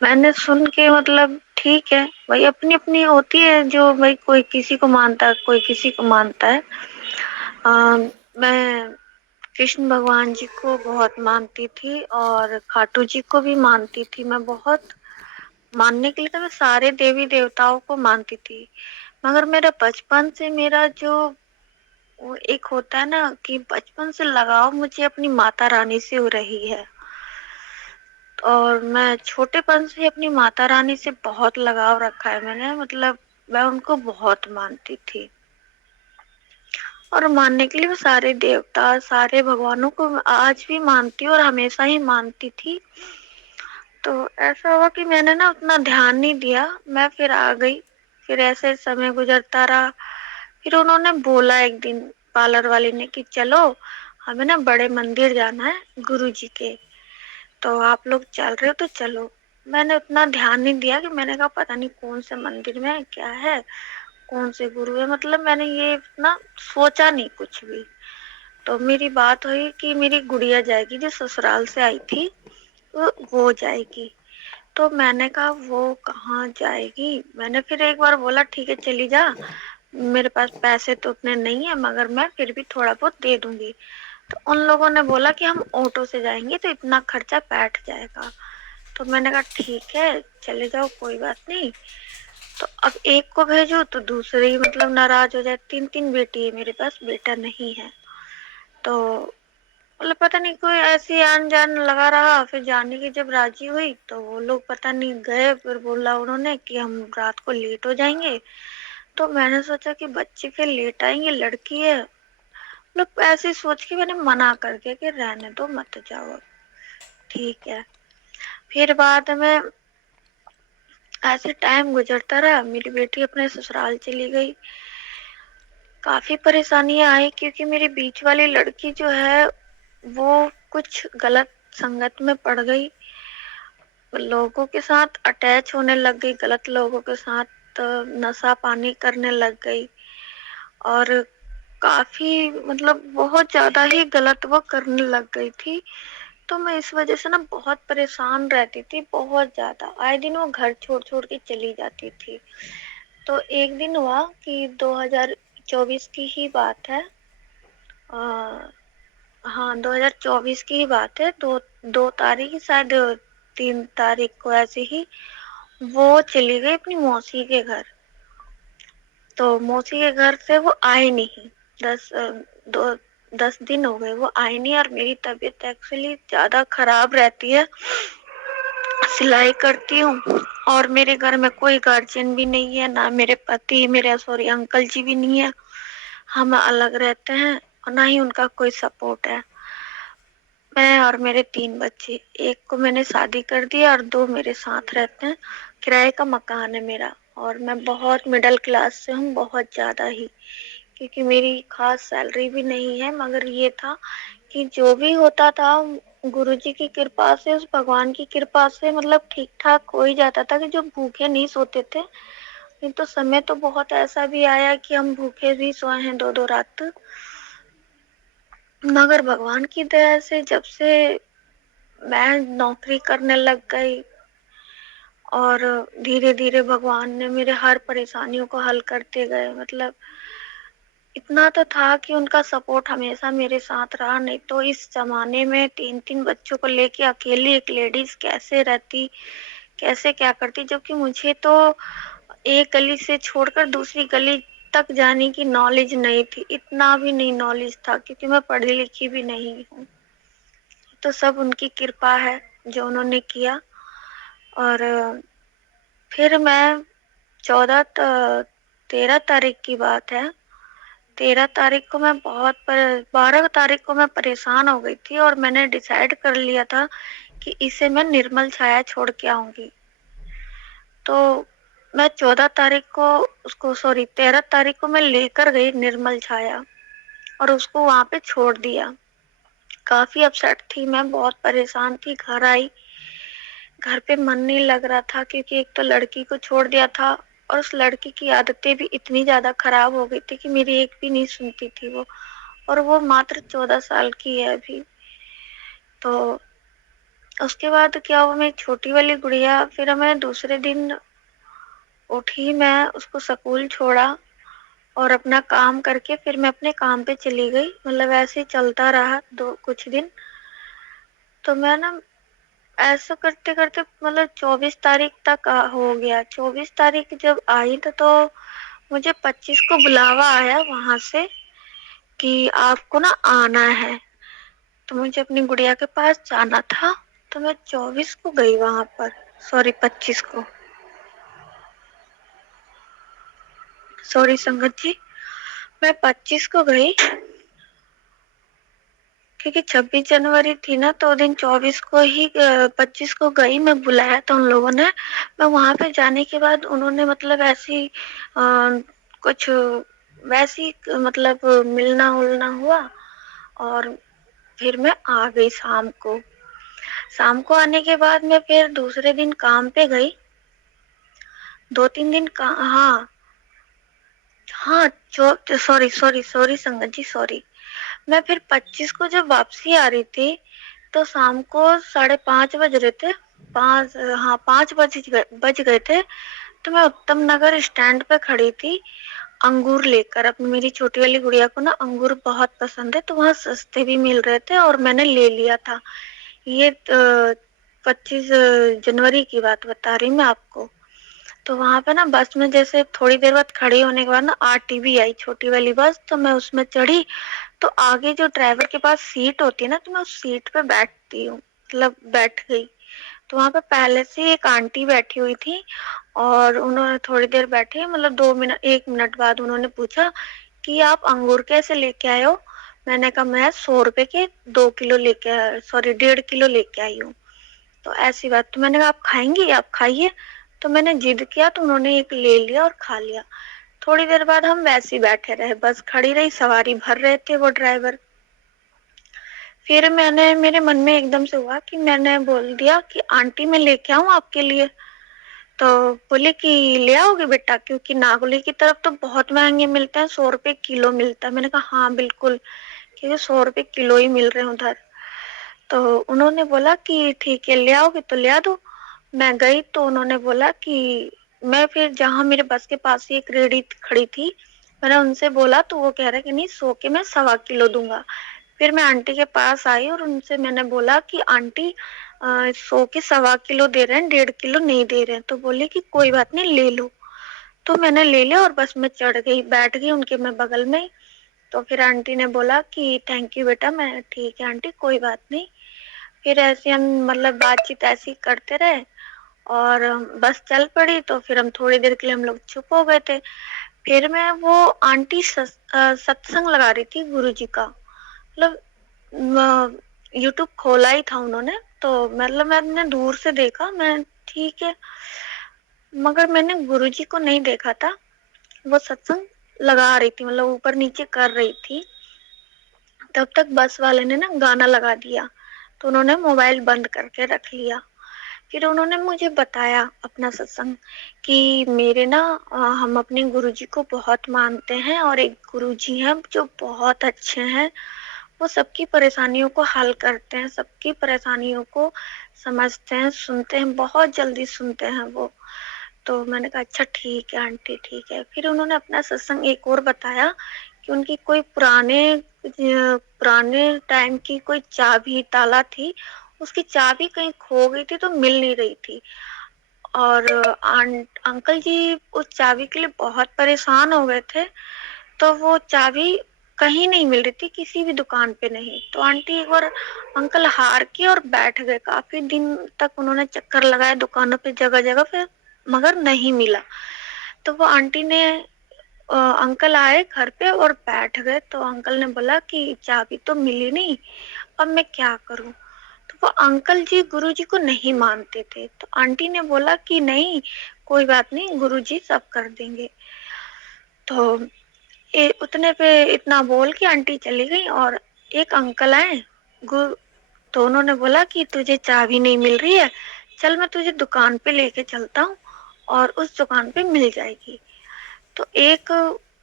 میں نے سن کے مطلب ٹھیک ہے بھائی، اپنی اپنی ہوتی ہے جو بھائی، کوئی کسی کو مانتا ہے، کوئی کسی کو مانتا ہے. میں کرشن بھگوان جی کو بہت مانتی تھی اور کھاٹو جی کو بھی مانتی تھی. میں بہت ماننے کے لیے تو میں سارے دیوی دیوتاؤں کو مانتی تھی، مگر میرا بچپن سے میرا جو وہ ایک ہوتا ہے نا کہ بچپن سے لگاؤ مجھے اپنی ماتا رانی سے ہو رہی ہے. اور میں چھوٹے پن سے اپنی ماتا رانی سے بہت لگاؤ رکھا ہے میں نے. مطلب میں ان کو بہت مانتی تھی اور ماننے کے لیے میں سارے دیوتا، سارے بھگوانوں کو آج بھی مانتی ہوں اور ہمیشہ ہی مانتی تھی. تو ایسا ہوا کہ میں نے نا اتنا دھیان نہیں دیا، میں پھر آ گئی. پھر ایسے سمے گزرتا رہا. پھر انہوں نے بولا ایک دن پارلر والی نے کہ چلو ہمیں نا بڑے مندر جانا ہے گرو جی کے، تو آپ لوگ چل رہے ہو تو چلو. میں نے اتنا دھیان نہیں دیا کہ میں نے کہا پتا نہیں کون سے مندر میں کیا ہے، کون سے گرو ہے. مطلب میں نے یہ اتنا سوچا نہیں کچھ بھی. تو میری بات ہوئی کہ میری گڑیا جائے گی جو سسرال سے آئی تھی وہ جائے گی. تو میں نے کہا وہ کہاں جائے گی. میں نے پھر ایک بار بولا ٹھیک ہے چلی جا، میرے پاس پیسے تو اتنے نہیں ہیں مگر میں پھر بھی تھوڑا بہت دے دوں گی. تو ان لوگوں نے بولا کہ ہم آٹو سے جائیں گے تو اتنا خرچہ بیٹھ جائے گا. تو میں نے کہا ٹھیک ہے چلے جاؤ کوئی بات نہیں. تو اب ایک کو بھیجو تو دوسرے ہی مطلب ناراض ہو جائے. تین تین بیٹی ہے میرے پاس، بیٹا نہیں ہے. تو مطلب پتہ نہیں کوئی ایسی آن جان لگا رہا. پھر جانے کی جب راضی ہوئی تو وہ لوگ پتہ نہیں گئے. پھر بولا انہوں نے کہ ہم رات کو لیٹ ہو جائیں گے. تو میں نے سوچا کہ بچے پھر لیٹ آئیں گے، لڑکی ہے. مطلب ایسے سوچ کے میں نے منع کر دیا کہ رہنے دو مت جاؤ اب، ٹھیک ہے. پھر بعد میں ایسے ٹائم گزرتا رہا، میری بیٹی اپنے سسرال چلی گئی. کافی پریشانیاں آئی کیونکہ میری بیچ والی لڑکی جو ہے وہ کچھ غلط سنگت میں پڑ گئی، لوگوں کے ساتھ اٹیچ ہونے لگ گئی، غلط لوگوں کے ساتھ نشہ پانی کرنے لگ گئی. اور کافی مطلب بہت زیادہ ہی غلط وہ کرنے لگ گئی تھی. تو میں اس وجہ سے نا بہت پریشان رہتی تھی، بہت زیادہ. آئے دن وہ گھر چھوڑ چھوڑ کے چلی جاتی تھی. تو ایک دن ہوا کہ 2024 کی ہی بات ہے. ہاں 2024 کی ہی بات ہے. دو تاریخ شاید 3 تاریخ کو ایسے ہی وہ چلی گئی اپنی موسی کے گھر. تو موسی کے گھر سے وہ آئے نہیں. 10 دن ہو گئے وہ آئے نہیں. اور میری طبیعت ایکچولی زیادہ خراب رہتی ہے، سلائی کرتی ہوں اور میرے گھر میں کوئی گارجین بھی نہیں ہے، نہ میرے پتی، میرے سوری انکل جی بھی نہیں ہے. ہم الگ رہتے ہیں اور نہ ہی ان کا کوئی سپورٹ ہے. میں اور میرے 3 بچے، ایک کو میں نے شادی کر دیا اور 2 میرے ساتھ رہتے ہیں. کرائے کا مکان ہے میرا. اور میں بہت مڈل کلاس سے ہوں، بہت زیادہ ہی، کیونکہ میری خاص سیلری بھی نہیں ہے. مگر یہ تھا کہ جو بھی ہوتا تھا گرو جی کی کرپا سے، اس بھگوان کی کرپا سے مطلب ٹھیک ٹھاک ہو ہی جاتا تھا. کہ جو بھوکے نہیں سوتے تھے. نہیں تو سمے تو بہت ایسا بھی آیا کہ ہم بھوکے بھی سوئے ہیں 2 رات. مگر بھگوان کی دیا سے جب سے میں نوکری کرنے لگ گئی اور دھیرے دھیرے بھگوان نے میرے ہر پریشانیوں کو حل کرتے گئے. مطلب اتنا تو تھا کہ ان کا سپورٹ ہمیشہ میرے ساتھ رہا. نہیں تو اس زمانے میں 3 بچوں کو لے کے اکیلی ایک لیڈیز کیسے رہتی، کیسے کیا کرتی. جبکہ مجھے تو ایک گلی سے چھوڑ کر دوسری گلی تک جانے کی نالج نہیں تھی. اتنا بھی نہیں نالج تھا کیونکہ میں پڑھی لکھی بھی نہیں ہوں. تو سب ان کی کرپا ہے جو انہوں نے کیا. اور پھر میں 13 تاریخ کی بات ہے. 13 تاریخ کو میں 12 تاریخ کو میں پریشان ہو گئی تھی اور میں نے ڈیسائیڈ کر لیا تھا کہ اسے میں نرمل چھایا چھوڑ کے آؤں گی. تو میں 13 تاریخ کو میں لے کر گئی نرمل چھایا اور اس کو وہاں پہ چھوڑ دیا. کافی اپسیٹ تھی میں، بہت پریشان تھی. گھر آئی، گھر پہ من نہیں لگ رہا تھا کیونکہ ایک تو لڑکی کو چھوڑ دیا تھا اور اس لڑکی کی عادتیں بھی اتنی زیادہ خراب ہو گئی تھی کہ میری ایک بھی نہیں سنتی تھی وہ. اور وہ ماتر 14 سال کی ہے ابھی. تو اس کے بعد کیا ہوا، میری چھوٹی والی گڑیا پھر میں دوسرے دن اٹھی، میں اس کو اسکول چھوڑا اور اپنا کام کر کے پھر میں اپنے کام پہ چلی گئی. مطلب ایسے ہی چلتا رہا کچھ دن. تو میں نا ایسا کرتے کرتے مطلب 24 تاریخ تک ہو گیا. 24 تاریخ جب آئی تو مجھے 25 کو بلاوا آیا وہاں سے کہ آپ کو نا آنا ہے. تو مجھے اپنی گڑیا کے پاس جانا تھا، تو میں 24 کو گئی وہاں پر، سوری 25 کو، سوری سنگت جی، میں 25 کو گئی کیونکہ 26 جنوری تھی نا، تو دن 25 کو گئی. میں بلایا تھا ان لوگوں نے. میں وہاں پہ جانے کے بعد انہوں نے مطلب ایسی کچھ ویسی مطلب ملنا ولنا ہوا اور پھر میں آ گئی شام کو. شام کو آنے کے بعد میں پھر دوسرے دن کام پہ گئی. 2-3 دن سوری سنگت جی، سوری. میں پھر 25 کو جب واپسی آ رہی تھی تو شام کو 5:30 بج رہے تھے. 5 بج گئے تھے. تو میں اتم نگر اسٹینڈ پہ کھڑی تھی انگور لے کر. اپنی میری چھوٹی والی گڑیا کو نا انگور بہت پسند ہے، تو وہاں سستے بھی مل رہے تھے اور میں نے لے لیا تھا. یہ 25 جنوری کی بات بتا رہی میں آپ کو. تو وہاں پہ نا بس میں جیسے تھوڑی دیر بعد کھڑی ہونے کے بعد نا RTV آئی، چھوٹی والی بس. تو میں اس میں چڑھی تو آگے جو ڈرائیور کے پاس سیٹ ہوتی ہے نا، تو میں اس سیٹ پہ بیٹھتی ہوں، مطلب بیٹھ گئی. تو وہاں پہ پہلے سے ایک آنٹی بیٹھی ہوئی تھی اور انہوں نے تھوڑی دیر بیٹھی، مطلب 1 منٹ بعد انہوں نے پوچھا کہ آپ انگور کیسے لے کے آئے ہو؟ میں نے کہا میں 100 روپے کے 2 کلو لے کے 1.5 کلو لے کے آئی ہوں. تو ایسی بات. تو میں نے کہا آپ کھائیں گی؟ آپ کھائیے. تو میں نے ضد کیا تو انہوں نے ایک لے لیا اور کھا لیا. تھوڑی دیر بعد ہم ویسے ہی بیٹھے رہے، بس کھڑی رہی، سواری بھر رہے تھے وہ ڈرائیور. پھر میرے من میں ایک دم سے ہوا کہ میں نے بول دیا کہ آنٹی میں لے کے آؤں آپ کے لیے؟ تو بولے کہ لے آؤ گے بیٹا، کیونکہ ناگولی کی طرف تو بہت مہنگے ملتے ہیں، 100 روپے کلو ملتا ہے. میں نے کہا ہاں بالکل، کیونکہ 100 روپے کلو ہی مل رہے ہیں ادھر. تو انہوں نے بولا کہ ٹھیک ہے لے آؤ گے تو لے آ دو. میں گئی تو انہوں نے بولا کہ میں پھر جہاں میرے بس کے پاس ہی ایک ریڑی کھڑی تھی، میں نے ان سے بولا تو وہ کہہ رہے کہ نہیں 100 کے میں 1.25 کلو دوں گا. پھر میں آنٹی کے پاس آئی اور ان سے میں نے بولا کہ آنٹی 100 کے 1.25 کلو دے رہے ہیں، 1.5 کلو نہیں دے رہے ہیں. تو بولے کہ کوئی بات نہیں لے لو. تو میں نے لے لیا اور بس میں چڑھ گئی، بیٹھ گئی ان کے میں بغل میں. تو پھر آنٹی نے بولا کہ تھینک یو بیٹا. میں ٹھیک ہے آنٹی کوئی بات نہیں. پھر ایسے ہم مطلب بات چیت ایسی کرتے رہے اور بس چل پڑی. تو پھر ہم تھوڑی دیر کے لیے ہم لوگ چپ ہو گئے تھے. پھر میں وہ آنٹی ستسنگ لگا رہی تھی گرو جی کا، مطلب YouTube کھولا ہی تھا انہوں نے. تو مطلب میں نے دور سے دیکھا، میں ٹھیک ہے، مگر میں نے گرو جی کو نہیں دیکھا تھا. وہ ستسنگ لگا رہی تھی، مطلب اوپر نیچے کر رہی تھی. تب تک بس والے نے نا گانا لگا دیا تو انہوں نے موبائل بند کر کے رکھ لیا. پھر انہوں نے مجھے بتایا اپنا ستسنگ کہ میرے نا ہم اپنے گرو جی کو بہت مانتے ہیں اور ایک گرو جی ہیں جو بہت اچھے ہیں. وہ سب کی پریشانیوں کو حل کرتے ہیں، سب کی پریشانیوں کو سمجھتے ہیں، سنتے ہیں، بہت جلدی سنتے ہیں وہ. تو میں نے کہا اچھا ٹھیک ہے آنٹی ٹھیک ہے. پھر انہوں نے اپنا ستسنگ ایک اور بتایا کہ ان کی کوئی پرانے ٹائم کی کوئی چابی تالا تھی، اس کی چابی کہیں کھو گئی تھی تو مل نہیں رہی تھی. اور انکل جی اس چابی کے لیے بہت پریشان ہو گئے تھے. تو وہ چابی کہیں نہیں مل رہی تھی، کسی بھی دکان پہ نہیں. تو آنٹی ایک بار انکل ہار کے اور بیٹھ گئے. کافی دن تک انہوں نے چکر لگائے دکانوں پہ جگہ جگہ پہ، مگر نہیں ملا. تو وہ آنٹی نے انکل آئے گھر پہ اور بیٹھ گئے. تو انکل نے بولا کہ چابی تو ملی نہیں، اب میں کیا کروں؟ تو وہ انکل جی گرو جی کو نہیں مانتے تھے. تو آنٹی نے بولا کہ نہیں کوئی بات نہیں، گرو جی سب کر دیں گے. تو اتنے پہ اتنا بول کے آنٹی چلی گئی اور ایک انکل آئے تو انہوں نے بولا کہ تجھے چابی نہیں مل رہی ہے، چل میں تجھے دکان پہ لے کے چلتا ہوں اور اس دکان پہ مل جائے گی. تو ایک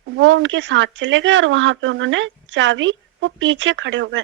وہ ان کے ساتھ چلے گئے اور وہاں پہ انہوں نے چابی، وہ پیچھے کھڑے ہو گئے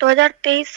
2023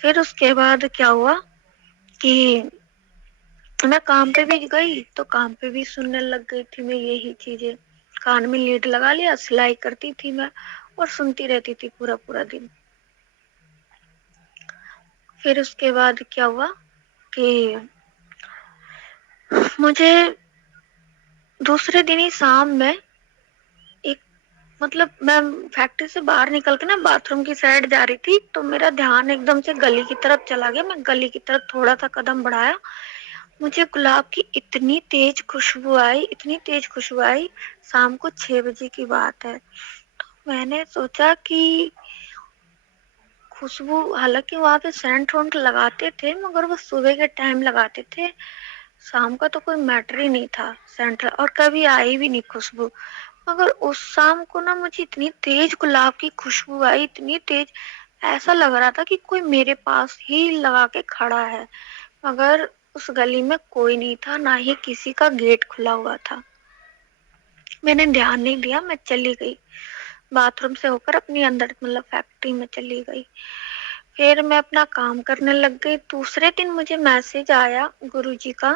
پھر اس کے بعد کیا ہوا کہ میں کام پہ بھی گئی تو کام پہ بھی سننے لگ گئی تھی میں یہی چیزیں، کان میں لیڈ لگا لیا، سلائی کرتی تھی میں اور سنتی رہتی تھی پورا پورا دن۔ پھر اس کے بعد کیا ہوا کہ مجھے دوسرے دن ہی شام میں ایک مطلب میں فیکٹری سے باہر نکل کے نا باتھ روم کی سائڈ جا رہی تھی تو میرا دھیان ایک دم سے گلی کی طرف چلا گیا۔ میں گلی کی طرف تھوڑا سا قدم بڑھایا، مجھے گلاب کی اتنی تیز خوشبو آئی، اتنی تیز خوشبو آئی۔ شام کو 6 بجے کی بات ہے، تو میں نے سوچا کہ خوشبو، حالانکہ وہاں پہ سینٹ وونٹ لگاتے تھے مگر وہ صبح کے ٹائم لگاتے تھے، شام کا تو کوئی میٹر ہی نہیں تھا سینٹ، اور کبھی آئی بھی نہیں خوشبو۔ مگر اس شام کو نا مجھے اتنی تیز گلاب کی خوشبو آئی، اتنی تیز، ایسا لگ رہا تھا کہ کوئی میرے پاس ہی لگا کے کھڑا ہے، مگر اس گلی میں کوئی نہیں تھا، نہ ہی کسی کا گیٹ کھلا ہوا تھا۔ میں نے دھیان نہیں دیا، میں چلی گئی باتھ روم سے ہو کر اپنی اندر مطلب فیکٹری میں چلی گئی۔ پھر میں اپنا کام کرنے لگ گئی۔ دوسرے دن مجھے میسج آیا گروجی کا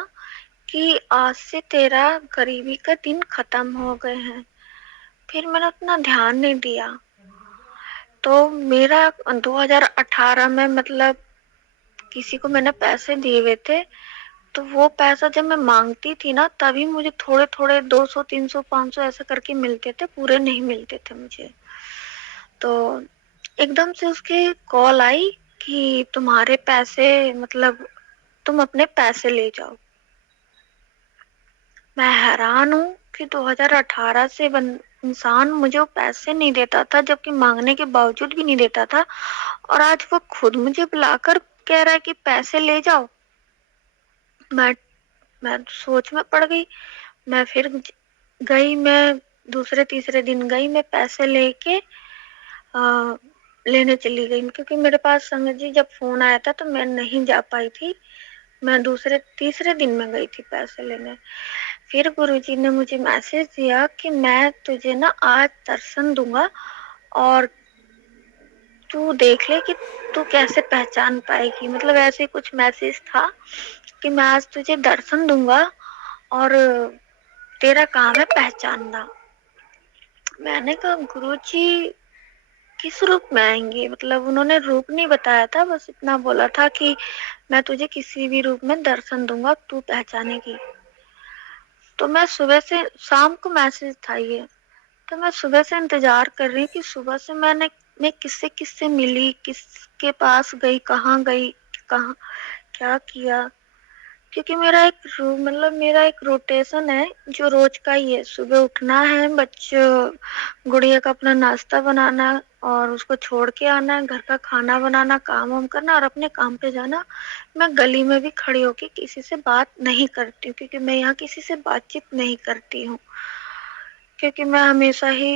کہ آج سے تیرا غریبی کا دن ختم ہو گئے ہیں۔ پھر میں نے اتنا دھیان نہیں دیا، تو میرا 2018 میں مطلب کسی کو میں نے پیسے دیے ہوئے تھے، تو وہ پیسہ جب میں مانگتی تھی نا تبھی مجھے تھوڑے تھوڑے 200 300 500 ایسے کر کے ملتے تھے، پورے نہیں ملتے تھے مجھے۔ تو ایک دم سے اس کی کال آئی کہ تمہارے پیسے مطلب تم اپنے پیسے لے جاؤ۔ میں حیران ہوں کہ 2018 سے انسان مجھے وہ پیسے نہیں دیتا تھا، جبکہ مانگنے کے باوجود بھی نہیں دیتا تھا، اور آج وہ خود مجھے بلا کر کہہ رہا ہے کہ پیسے لے جاؤ۔ میں سوچ میں پڑ گئی۔ میں پھر گئی، میں دوسرے تیسرے دن گئی، میں پیسے لے کے لینے چلی گئی، کیونکہ میرے پاس سنگت جی جب فون آیا تھا تو میں نہیں جا پائی تھی، میں دوسرے تیسرے دن میں گئی تھی پیسے لینے۔ پھر گروجی نے مجھے میسج دیا کہ میں تجھے نا آج درشن دوں گا، اور تو دیکھ لے کہ تو کیسے پہچان پائے گی، مطلب ایسے کچھ میسج تھا کہ میں آج تجھے درشن دوں گا اور تیرا کام ہے پہچاننا۔ میں نے کہا گروجی کس روپ میں آئیں گے؟ مطلب انہوں نے روپ نہیں بتایا تھا، بس اتنا بولا تھا کہ میں تجھے کسی بھی روپ میں درشن دوں گا، تو پہچانے گی۔ تو میں صبح سے شام کو میسج تھا یہ، تو میں صبح سے انتظار کر رہی کہ صبح سے میں کس سے ملی، کس کے پاس گئی، کہاں گئی، کہاں کیا کیا، کیونکہ میرا ایک روٹیشن ہے جو روز کا ہی ہے۔ صبح اٹھنا ہے، گڑیا کا اپنا ناشتہ بنانا اور اس کو چھوڑ کے آنا ہے، گھر کا کھانا بنانا، کام وام کرنا اور اپنے کام پہ جانا۔ میں گلی میں بھی کھڑی ہو کے کسی سے بات نہیں کرتی ہوں، کیونکہ میں یہاں کسی سے بات چیت نہیں کرتی ہوں، کیونکہ میں ہمیشہ ہی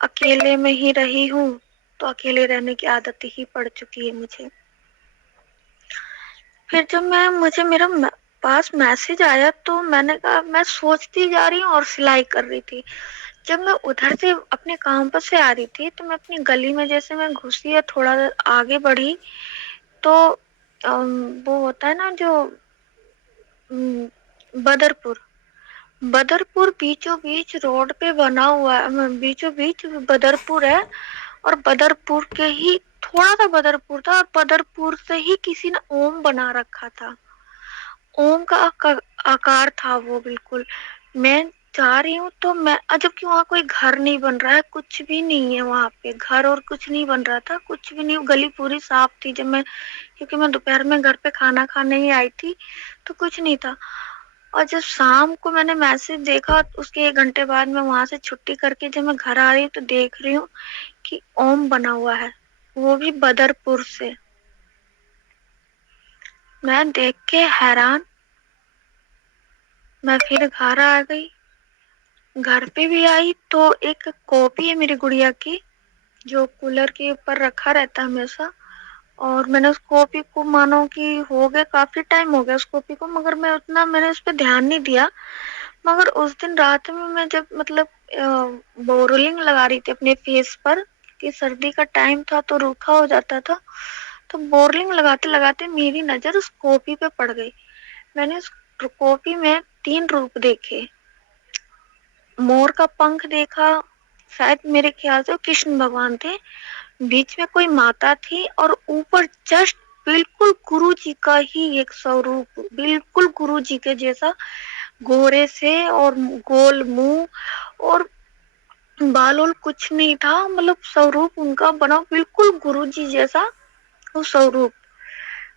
اکیلے میں ہی رہی ہوں، تو اکیلے رہنے کی عادت ہی پڑ چکی ہے مجھے۔ پھر جب مجھے میرا پاس میسج آیا تو میں نے کہا، میں سوچتی جا رہی ہوں اور سلائی کر رہی تھی۔ جب میں ادھر سے اپنے کام پر سے آ رہی تھی تو میں اپنی گلی میں جیسے میں گھسی یا تھوڑا آگے بڑھی تو وہ ہوتا ہے نا جو بدرپور بیچوں بیچ روڈ پہ بنا ہوا ہے، بیچوں بیچ بدرپور ہے، اور بدرپور کے ہی تھوڑا سا بدرپور تھا، اور بدرپور سے ہی کسی نے اوم بنا رکھا تھا، اوم کا آکار تھا وہ بالکل۔ میں جا رہی ہوں تو جبکہ وہاں کوئی گھر نہیں بن رہا ہے، کچھ بھی نہیں ہے وہاں پہ، گھر اور کچھ نہیں بن رہا تھا، کچھ بھی نہیں، گلی پوری صاف تھی۔ کیونکہ میں دوپہر میں گھر پہ کھانا کھانے ہی آئی تھی تو کچھ نہیں تھا، اور جب شام کو میں نے میسج دیکھا اس کے 1 گھنٹے بعد میں وہاں سے چھٹی کر کے جب میں گھر آ رہی ہوں تو دیکھ رہی ہوں کہ اوم بنا ہوا ہے، وہ بھی بدرپور سے۔ میں دیکھ کے حیران، میں پھر گھر آ گئی۔ گھر پہ بھی آئی تو ایک کاپی ہے میری گڑیا کی جو کولر کے اوپر رکھا رہتا ہے ہمیشہ، اور میں نے اس کاپی کو مانو کہ کافی ٹائم ہو گیا اس کاپی کو، مگر میں نے اس پہ دھیان نہیں دیا۔ مگر اس دن رات میں جب مطلب بورولنگ لگا رہی تھی اپنے فیس پر، کہ سردی کا ٹائم تھا تو روکھا ہو جاتا تھا، تو بورلنگ لگاتے لگاتے میری نظر اس کاپی پہ پڑ گئی. میں نے اس کاپی میں 3 روپ دیکھے. مور کا پنکھ دیکھا، شاید میرے خیال سے وہ کرشن بھگوان تھے. بیچ میں کوئی ماتا تھی اور اوپر جسٹ بالکل گرو جی کا ہی ایک سوروپ، بالکل گرو جی کے جیسا، گورے سے اور گول منہ اور بال وال کچھ نہیں تھا. مطلب سوروپ ان کا بنا بالکل گرو جی جیسا وہ سوروپ.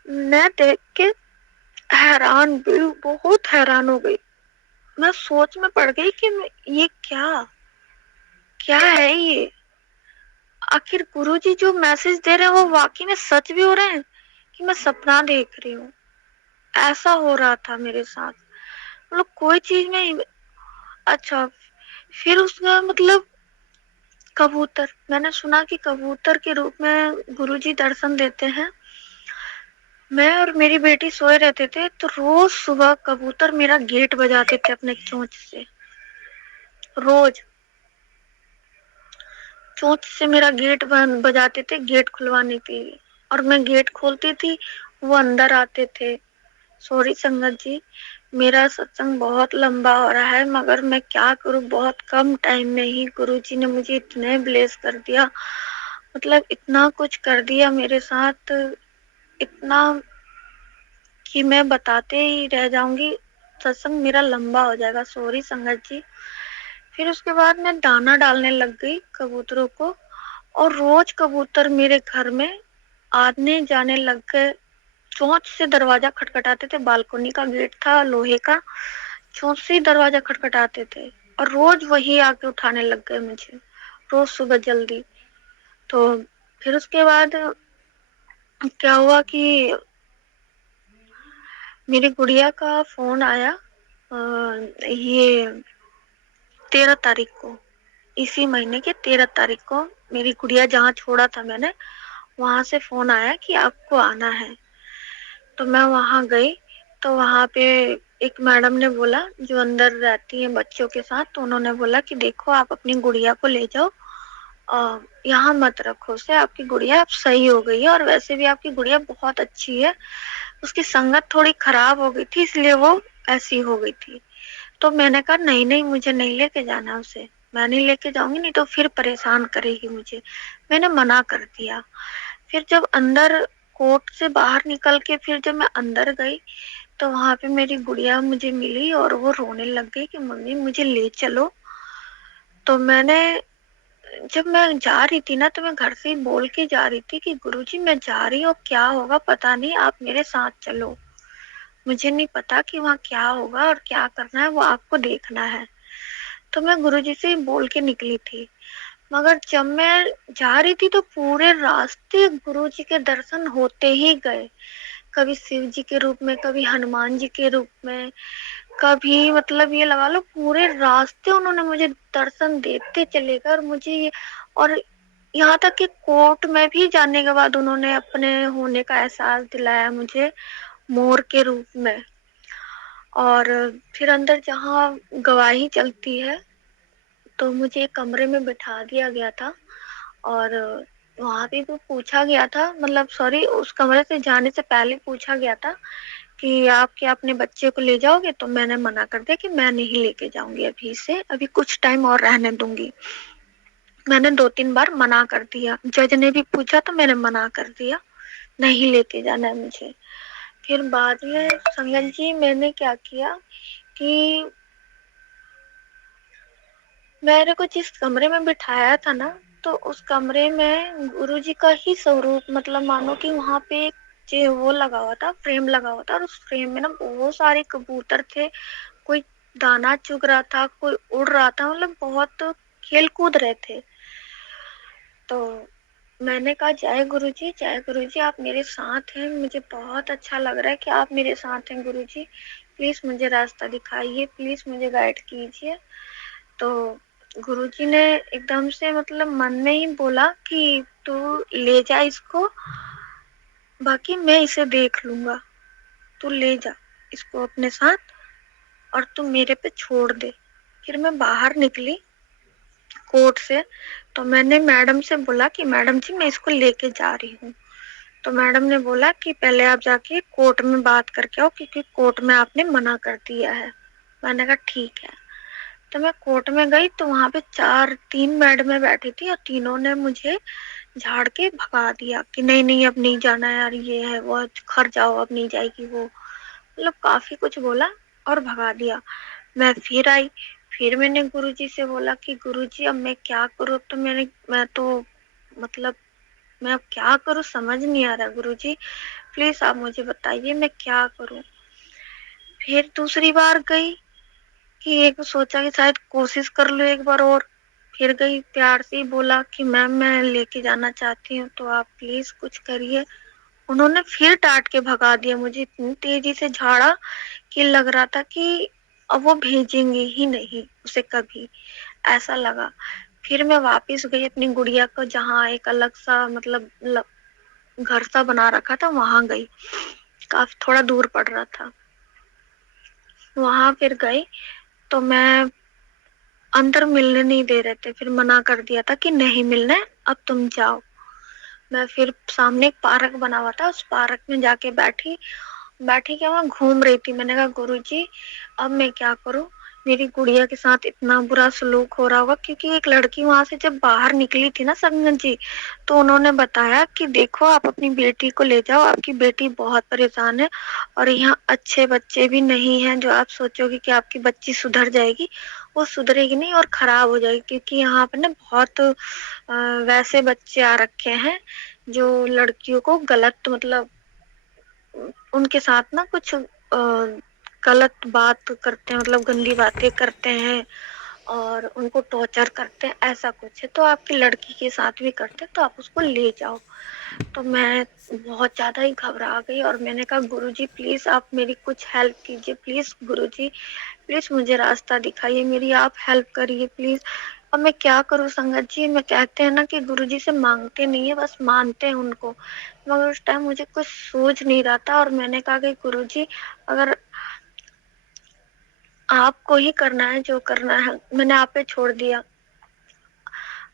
میں دیکھ کے حیران بھی، بہت حیران ہو گئی. میں سوچ میں پڑ گئی کہ یہ کیا ہے یہ؟ آخر گرو جی جو میسج دے رہے ہیں وہ واقعی میں سچ بھی ہو رہے ہیں کہ میں سپنا دیکھ رہی ہوں؟ ایسا ہو رہا تھا میرے ساتھ. مطلب کوئی چیز میں. اچھا پھر اس کا مطلب کبوتر، میں نے سنا کہ کبوتر کے روپ میں گرو جی درشن دیتے ہیں. میں اور میری بیٹی سوئے رہتے تھے تو روز صبح کبوتر میرا گیٹ بجاتے تھے اپنے چونچ سے. روز چونچ سے میرا گیٹ بجاتے تھے گیٹ کھلوانے کے لیے، اور میں گیٹ کھولتی تھی وہ اندر آتے تھے. سوری سنگت جی، میرا ستسنگ بہت لمبا ہو رہا ہے، مگر میں کیا کروں، بہت کم ٹائم میں ہی گرو جی نے مجھے اتنے بلیس کر دیا، مطلب اتنا کچھ کر دیا میرے ساتھ، اتنا کہ میں بتاتے ہی رہ جاؤں گی. ستسنگ میرا لمبا ہو جائے گا، سوری سنگت جی. پھر اس کے بعد میں دانا ڈالنے لگ گئی کبوتروں کو، اور روز کبوتر میرے گھر میں آنے جانے لگ گئے. چونچ سے دروازہ کھٹکھٹاتے تھے، بالکنی کا گیٹ تھا لوہے کا، چونچ سے ہی دروازہ کھٹکھٹاتے تھے اور روز وہی آ کے اٹھانے لگ گئے مجھے، روز صبح جلدی. تو پھر اس کے بعد کیا ہوا کہ میری گڑیا کا فون آیا، یہ 13 تاریخ کو، اسی مہینے کے 13 تاریخ کو. میری گڑیا جہاں چھوڑا تھا میں نے، وہاں سے فون آیا کہ آپ کو آنا ہے. تو میں وہاں گئی تو وہاں پہ ایک میڈم نے بولا جو اندر رہتی ہیں بچوں کے ساتھ، تو انہوں نے بولا کہ دیکھو آپ اپنی گڑیا کو لے جاؤ، یہاں مت رکھو اسے، آپ کی گڑیا اب صحیح ہو گئی ہے، اور ویسے بھی آپ کی گڑیا بہت اچھی ہے، اس کی سنگت تھوڑی خراب ہو گئی تھی اس لیے وہ ایسی ہو گئی تھی. تو میں نے کہا نہیں مجھے نہیں لے کے جانا اسے، میں نہیں لے کے جاؤں گی، نہیں تو پھر پریشان کرے گی مجھے. میں نے منع کر دیا. پھر جب اندر کوٹ سے باہر نکل کے پھر جب میں اندر گئی تو وہاں پہ میری گڑیا مجھے ملی اور وہ رونے لگ گئی کہ ممی مجھے لے چلو. تو میں نے، جب میں جا رہی تھی نا تو میں گھر سے ہی بول کے جا رہی تھی کہ گرو جی میں جا رہی ہوں، کیا ہوگا پتا نہیں، آپ میرے ساتھ چلو، مجھے نہیں پتا کہ وہاں کیا ہوگا اور کیا کرنا ہے، وہ آپ کو دیکھنا ہے. تو میں گرو جی سے بول کے نکلی تھی. مگر جب میں جا رہی تھی تو پورے راستے گرو جی کے درشن ہوتے ہی گئے، کبھی شیو جی کے روپ میں، کبھی ہنومان جی کے روپ میں، کبھی مطلب یہ لگا لو پورے راستے انہوں نے مجھے درشن دیتے چلے گئے. اور مجھے، اور یہاں تک کہ کورٹ میں بھی جانے کے بعد انہوں نے اپنے ہونے کا احساس دلایا مجھے مور کے روپ میں. اور پھر اندر جہاں گواہی چلتی ہے تو مجھے ایک کمرے میں بٹھا دیا گیا تھا، اور وہاں پہ بھی پوچھا گیا تھا، مطلب سوری اس کمرے سے جانے سے پہلے پوچھا گیا تھا کہ آپ کیا اپنے بچے کو لے جاؤ گے؟ تو میں نے منع کر دیا کہ میں نہیں لے کے جاؤں گی ابھی سے، ابھی کچھ ٹائم اور رہنے دوں گی. میں نے 2-3 بار منع کر دیا، جج نے بھی پوچھا تو میں نے منع کر دیا، نہیں لے کے جانا ہے مجھے. پھر بعد میں سنگل جی میں نے کیا کیا کہ میرے کو جس کمرے میں بٹھایا تھا نا تو اس کمرے میں گرو جی کا ہی سوروپ، مطلب مانو کہ وہاں پہ وہ لگا ہوا تھا، فریم لگا ہوا تھا، اور اس فریم میں نا بہت سارے کبوتر تھے، کوئی دانا چگ رہا تھا، کوئی اڑ رہا تھا، مطلب بہت کھیل کود رہے تھے. تو میں نے کہا جائے گرو جی آپ میرے ساتھ ہیں، مجھے بہت اچھا لگ رہا ہے کہ آپ میرے ساتھ ہیں گرو جی، پلیز مجھے راستہ دکھائیے، پلیز مجھے گائیڈ کیجیے. تو گرو جی نے ایک دم سے مطلب من میں ہی بولا کہ تو لے جا اس کو، باقی میں اسے دیکھ لوں گا، تو لے جا اس کو اپنے ساتھ اور تم میرے پہ چھوڑ دے. پھر میں باہر نکلی کورٹ سے تو میں نے میڈم سے بولا کہ میڈم جی میں اس کو لے کے جا رہی ہوں. تو میڈم نے بولا کہ پہلے آپ جا کے کورٹ میں بات کر کے آؤ کیونکہ کورٹ میں آپ نے منع کر دیا ہے. میں نے کہا ٹھیک ہے. تو میں کورٹ میں گئی تو وہاں پہ 3 میڈمیں بیٹھی تھی اور تینوں نے مجھے جھاڑ کے بھگا دیا کہ نہیں نہیں اب نہیں جانا یار، یہ ہے وہ، گھر جاؤ اب نہیں جائے گی وہ، مطلب کافی کچھ بولا اور بھگا دیا. میں پھر آئی، پھر میں نے گروجی سے بولا کہ گروجی اب میں کیا کروں. تو میں اب کیا کروں سمجھ نہیں آ رہا گروجی، پلیز آپ مجھے بتائیے میں کیا کروں. پھر دوسری بار گئی کہ ایک سوچا کہ شاید کوشش کر لو ایک بار اور. پھر گئی، پیار سے بولا کہ میم میں لے کے جانا چاہتی ہوں تو آپ پلیز کچھ کریے. انہوں نے پھر ڈانٹ کے بھگا دیا، مجھے اتنی تیزی سے جھاڑا کہ لگ رہا تھا کہ اب وہ بھیجیں گے ہی نہیں اسے کبھی، ایسا لگا. پھر میں واپس گئی اپنی گڑیا کو جہاں ایک الگ سا گھر سا بنا رکھا تھا، وہاں گئی. کافی تھوڑا دور پڑ رہا تھا. وہاں پھر گئی تو میں اندر ملنے نہیں دے رہے تھے، پھر منع کر دیا تھا کہ نہیں ملنا ہے اب تم جاؤ. میں پھر سامنے ایک پارک بنا ہوا تھا، اس پارک میں جا کے بیٹھی کیا وہاں گھوم رہی تھی. میں نے کہا گروجی اب میں کیا کروں، میری گڑیا کے ساتھ اتنا برا سلوک ہو رہا ہوگا. کیونکہ ایک لڑکی وہاں سے جب باہر نکلی تھی نا سنگت جی، تو انہوں نے بتایا کہ دیکھو آپ اپنی بیٹی کو لے جاؤ، آپ کی بیٹی بہت پریشان ہے اور یہاں اچھے بچے بھی نہیں ہیں جو آپ سوچو گے کہ آپ کی بچی سدھر جائے گی، وہ سدھرے گی نہیں اور خراب ہو جائے گی. کیونکہ یہاں پہ نا بہت ویسے بچے آ رکھے ہیں جو لڑکیوں کو غلط ان کے ساتھ نا کچھ غلط بات کرتے ہیں، مطلب گندی باتیں کرتے ہیں اور ان کو ٹارچر کرتے ہیں، ایسا کچھ ہے. تو آپ کی لڑکی کے ساتھ بھی کرتے تو آپ اس کو لے جاؤ. تو میں بہت زیادہ ہی گھبرا گئی اور میں نے کہا گروجی پلیز آپ میری کچھ ہیلپ کیجیے، پلیز گروجی پلیز مجھے راستہ دکھائیے، میری آپ ہیلپ کریے پلیز. اب میں کیا کروں سنگت جی، میں کہتے ہیں نا کہ گروجی سے مانگتے نہیں ہے، بس مانتے ہیں ان کو. مگر اس ٹائم مجھے کچھ سوچ نہیں رہا تھا اور میں نے کہا کہ گروجی اگر آپ کو ہی کرنا ہے جو کرنا ہے، میں نے آپ پہ چھوڑ دیا.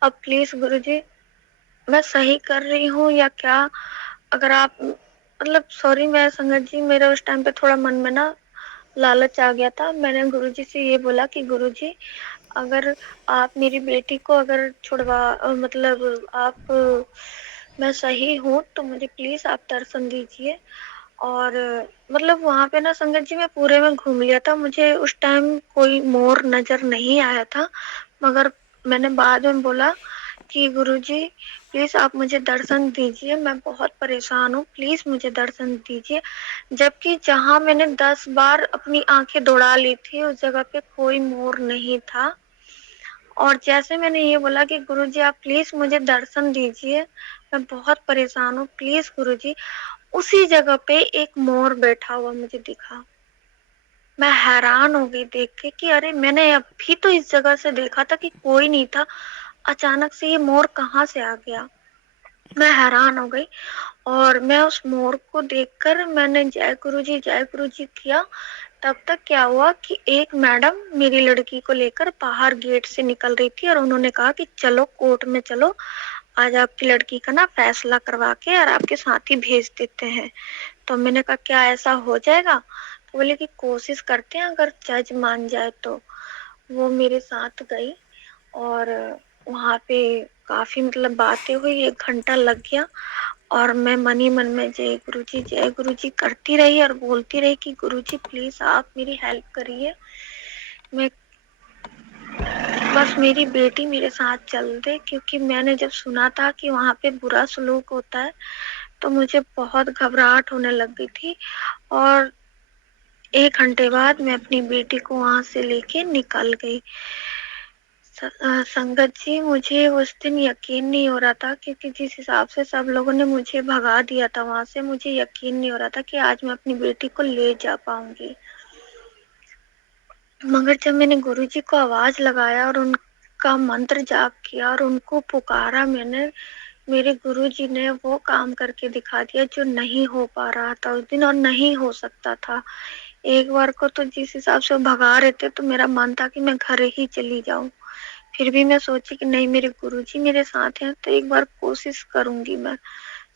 اب پلیز گروجی میں صحیح کر رہی ہوں یا کیا، اگر آپ سوری میں سنگت جی میرا اس ٹائم پہ تھوڑا من میں نا لالچ آ گیا تھا. میں نے گروجی سے یہ بولا کہ گروجی اگر آپ میری بیٹی کو اگر میں صحیح ہوں تو مجھے پلیز آپ درشن دیجیے. اور وہاں پہ نا سنگت جی میں پورے میں گھوم لیا تھا، مجھے اس ٹائم کوئی مور نظر نہیں آیا تھا. مگر میں نے بعد میں بولا کہ گروجی پلیز آپ مجھے درشن دیجیے، میں بہت پریشان ہوں، پلیز مجھے درشن دیجیے. جبکہ جہاں میں نے 10 بار اپنی آنکھیں دوڑا لی تھی اس جگہ پہ کوئی مور نہیں تھا. اور جیسے میں نے یہ بولا کہ گروجی آپ پلیز مجھے درشن دیجیے، میں بہت پریشان ہوں پلیز گروجی، اسی جگہ پہ ایک مور بیٹھا ہوا مجھے دکھا. میں حیران ہو گئی دیکھ کے کہ ارے میں نے ابھی تو اس جگہ سے دیکھا تھا کہ کوئی نہیں تھا، اچانک سے یہ مور کہاں سے آ گیا. میں حیران ہو گئی اور میں اس مور کو دیکھ کر میں نے جے گروجی کیا. تب تک کیا ہوا کہ ایک میڈم میری لڑکی کو لے کر باہر گیٹ سے نکل رہی تھی اور انہوں نے کہا کہ چلو کورٹ میں چلو، آج آپ کی لڑکی کا نا فیصلہ کروا کے اور آپ کے ساتھ ہی بھیج دیتے ہیں. تو میں نے کہا کیا ایسا ہو جائے گا؟ تو بولے کہ کوشش کرتے ہیں اگر جج مان جائے تو. وہ میرے ساتھ گئی اور وہاں پہ کافی باتیں ہوئی، 1 گھنٹہ لگ گیا. اور میں من ہی من میں جے گروجی کرتی رہی اور بولتی رہی کہ گروجی پلیز آپ میری ہیلپ کریے، میں بس میری بیٹی میرے ساتھ چل دے. کیونکہ میں نے جب سنا تھا کہ وہاں پہ برا سلوک ہوتا ہے تو مجھے بہت گھبراہٹ ہونے لگ گئی تھی. اور 1 گھنٹے بعد میں اپنی بیٹی کو وہاں سے لے کے نکل گئی. سنگت جی مجھے اس دن یقین نہیں ہو رہا تھا، کیونکہ جس حساب سے سب لوگوں نے مجھے بھگا دیا تھا وہاں سے، مجھے یقین نہیں ہو رہا تھا کہ آج میں اپنی بیٹی کو لے جا پاؤں گی. مگر جب میں نے گروجی کو آواز لگایا اور ان کا منتر جاپ کیا اور ان کو پکارا میں نے، میرے گروجی نے وہ کام کر کے دکھا دیا جو نہیں ہو پا رہا تھا اس دن اور نہیں ہو سکتا تھا. ایک بار کو تو جس حساب سے وہ بھگا رہے تھے تو میرا من تھا کہ میں گھر ہی چلی جاؤں. پھر بھی میں سوچی کہ نہیں میرے گروجی میرے ساتھ ہیں تو ایک بار کوشش کروں گی میں.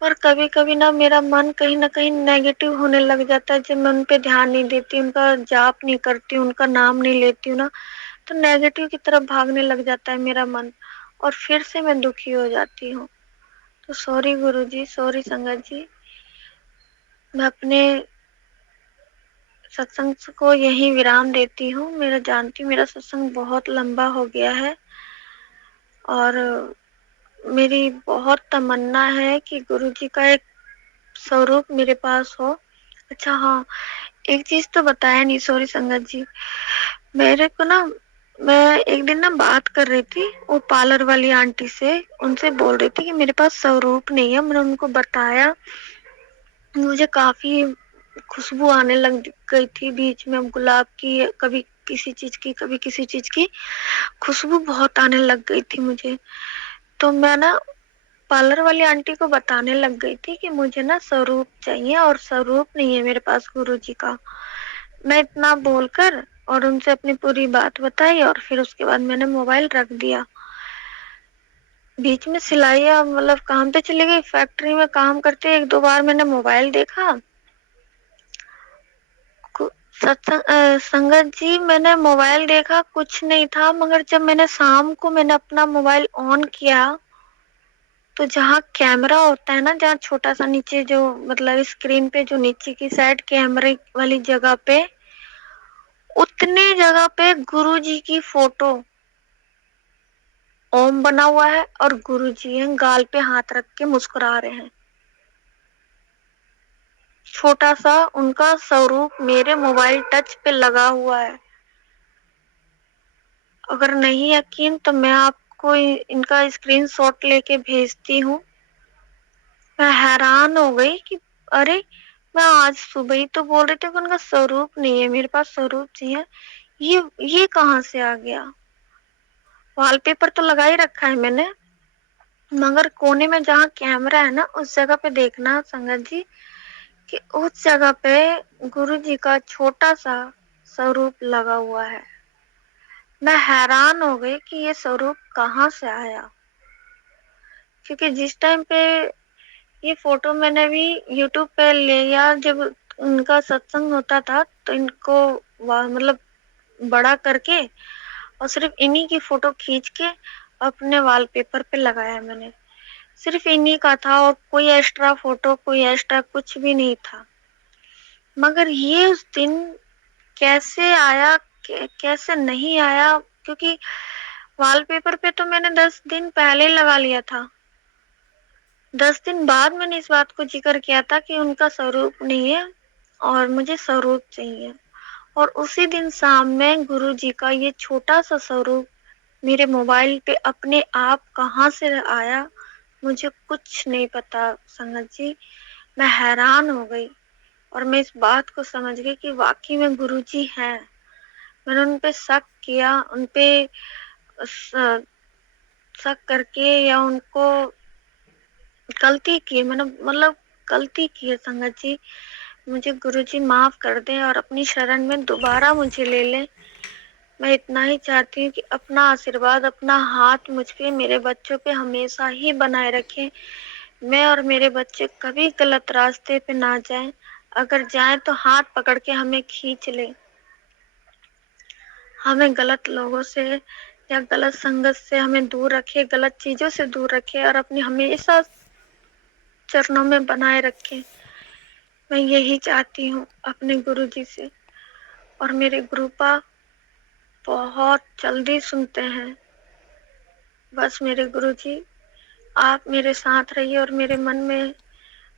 اور کبھی کبھی نا میرا من کہیں نہ کہیں نیگیٹو ہونے لگ جاتا ہے، جب میں ان پہ دھیان نہیں دیتی، ان کا جاپ نہیں کرتی، ان کا نام نہیں لیتی ہوں نا، تو نیگیٹو کی طرف بھاگنے لگ جاتا ہے میرا من، اور پھر سے میں دکھی ہو جاتی ہوں۔ تو سوری گرو جی، سوری سنگت جی، میں اپنے ستسنگ کو یہی ورام دیتی ہوں۔ میرا جانتی ہوں میرا ستسنگ بہت لمبا ہو گیا ہے، اور میری بہت تمنا ہے کہ گرو جی کا ایک سوروپ میرے پاس ہو۔ اچھا ہاں، ایک چیز تو بتایا نہیں، سوری سنگت جی، میرے کو نا، میں ایک دن نا بات کر رہی تھی وہ پارلر والی آنٹی سے، ان سے بول رہی تھی کہ میرے پاس سوروپ نہیں ہے۔ میں نے ان کو بتایا، مجھے کافی خوشبو آنے لگ گئی تھی بیچ میں، گلاب کی، کبھی کسی چیز کی، کبھی کسی چیز کی خوشبو بہت آنے لگ گئی تھی مجھے۔ تو میں نا پارلر والی آنٹی کو بتانے لگ گئی تھی کہ مجھے نا سوروپ چاہیے، اور سوروپ نہیں ہے میرے پاس گرو جی کا۔ میں اتنا بول کر اور ان سے اپنی پوری بات بتائی، اور پھر اس کے بعد میں نے موبائل رکھ دیا۔ بیچ میں سلائیاں مطلب کام پہ چلی گئی، فیکٹری میں کام کرتے ایک دو بار میں نے موبائل دیکھا۔ سنگت جی، میں نے موبائل دیکھا، کچھ نہیں تھا، مگر جب میں نے شام کو میں نے اپنا موبائل آن کیا، تو جہاں کیمرہ ہوتا ہے نا، جہاں چھوٹا سا نیچے جو مطلب اسکرین پہ جو نیچے کی سائڈ کیمرے والی جگہ پہ، اتنی جگہ پہ گرو جی کی فوٹو اوم بنا ہوا ہے، اور گرو جی ہیں گال پہ ہاتھ رکھ کے مسکرا رہے ہیں۔ چھوٹا سا ان کا سوروپ میرے موبائل ٹچ پہ لگا ہوا ہے۔ اگر نہیں یقین تو میں آپ کو ان کا اسکرین شاٹ لے کے بھیجتی ہوں۔ میں حیران ہو گئی کہ ارے، میں آج صبح ہی تو بول رہی تھی کہ ان کا سوروپ نہیں ہے میرے پاس، سوروپ نہیں ہے، یہ کہاں سے آ گیا؟ وال پیپر تو لگا ہی رکھا ہے میں نے، مگر کونے میں جہاں کیمرہ ہے نا، اس جگہ پہ دیکھنا سنگت جی، کہ اس جگہ پہ گرو جی کا چھوٹا سا سوروپ لگا ہوا ہے۔ میں حیران ہو گئی کہ یہ سوروپ کہاں سے آیا، کیونکہ جس ٹائم پہ یہ فوٹو میں نے بھی یوٹیوب پہ لیا، جب ان کا ستسنگ ہوتا تھا تو ان کو مطلب بڑا کر کے اور صرف انہی کی فوٹو کھینچ کے اپنے وال پیپر پہ لگایا میں نے، صرف انہی کا تھا، اور کوئی ایکسٹرا فوٹو، کوئی ایکسٹرا کچھ بھی نہیں تھا۔ مگر یہ اس دن کیسے آیا، کیسے نہیں آیا، کیونکہ وال پیپر پہ تو میں نے 10 دن پہلے لگا لیا تھا۔ 10 دن بعد میں نے اس بات کو ذکر کیا تھا کہ ان کا سوروپ نہیں ہے اور مجھے سوروپ چاہیے، اور اسی دن شام میں گرو جی کا یہ چھوٹا سا سوروپ میرے موبائل پہ اپنے آپ کہاں سے آیا، مجھے کچھ نہیں پتا سنگت جی۔ میں حیران ہو گئی، اور میں اس بات کو سمجھ گئی کہ واقعی میں گرو جی ہیں۔ میں نے ان پہ شک کیا، ان پہ شک کر کے یا ان کو غلطی کی، میں نے مطلب غلطی کی ہے سنگت جی، مجھے گرو جی معاف کر دیں اور اپنی شرن میں دوبارہ مجھے لے لیں۔ میں اتنا ہی چاہتی ہوں کہ اپنا آشیرواد، اپنا ہاتھ مجھ پہ، میرے بچوں پہ ہمیشہ ہی بنائے رکھیں، میں اور میرے بچے کبھی غلط راستے پہ نہ جائیں، اگر جائیں تو ہاتھ پکڑ کے ہمیں کھینچ لیں، ہمیں غلط لوگوں سے یا غلط سنگت سے ہمیں دور رکھے، غلط چیزوں سے دور رکھے، اور اپنی ہمیشہ چرنوں میں بنائے رکھے۔ میں یہی چاہتی ہوں اپنے گرو جی سے، اور میرے گروپا بہت جلدی سنتے ہیں۔ بس میرے گرو جی، آپ میرے ساتھ رہیے اور میرے من میں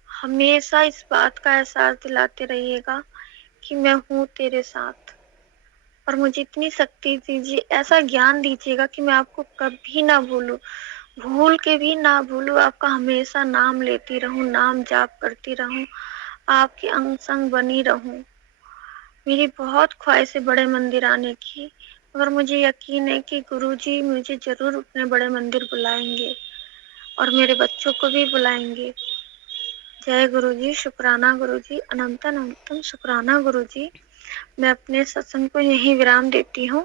ہمیشہ اس بات کا احساس دلاتے رہیے گا کہ میں ہوں تیرے ساتھ، اور مجھے اتنی شکتی دیجیے، ایسا گیان دیجیے گا کہ میں آپ کو کبھی نہ بھولوں، بھول کے بھی نہ بھولوں، آپ کا ہمیشہ نام لیتی رہوں، نام جاپ کرتی رہوں، آپ کے انگ سنگ بنی رہوں۔ میری بہت خواہش ہے بڑے مندر آنے کی، مگر مجھے یقین ہے کہ گرو جی مجھے ضرور اپنے بڑے مندر بلائیں گے، اور میرے بچوں کو بھی بلائیں گے۔ جے گرو جی، شکرانہ گرو جی، اننت اننتم شکرانہ گرو جی۔ میں اپنے ستسنگ کو یہیں ورام دیتی ہوں،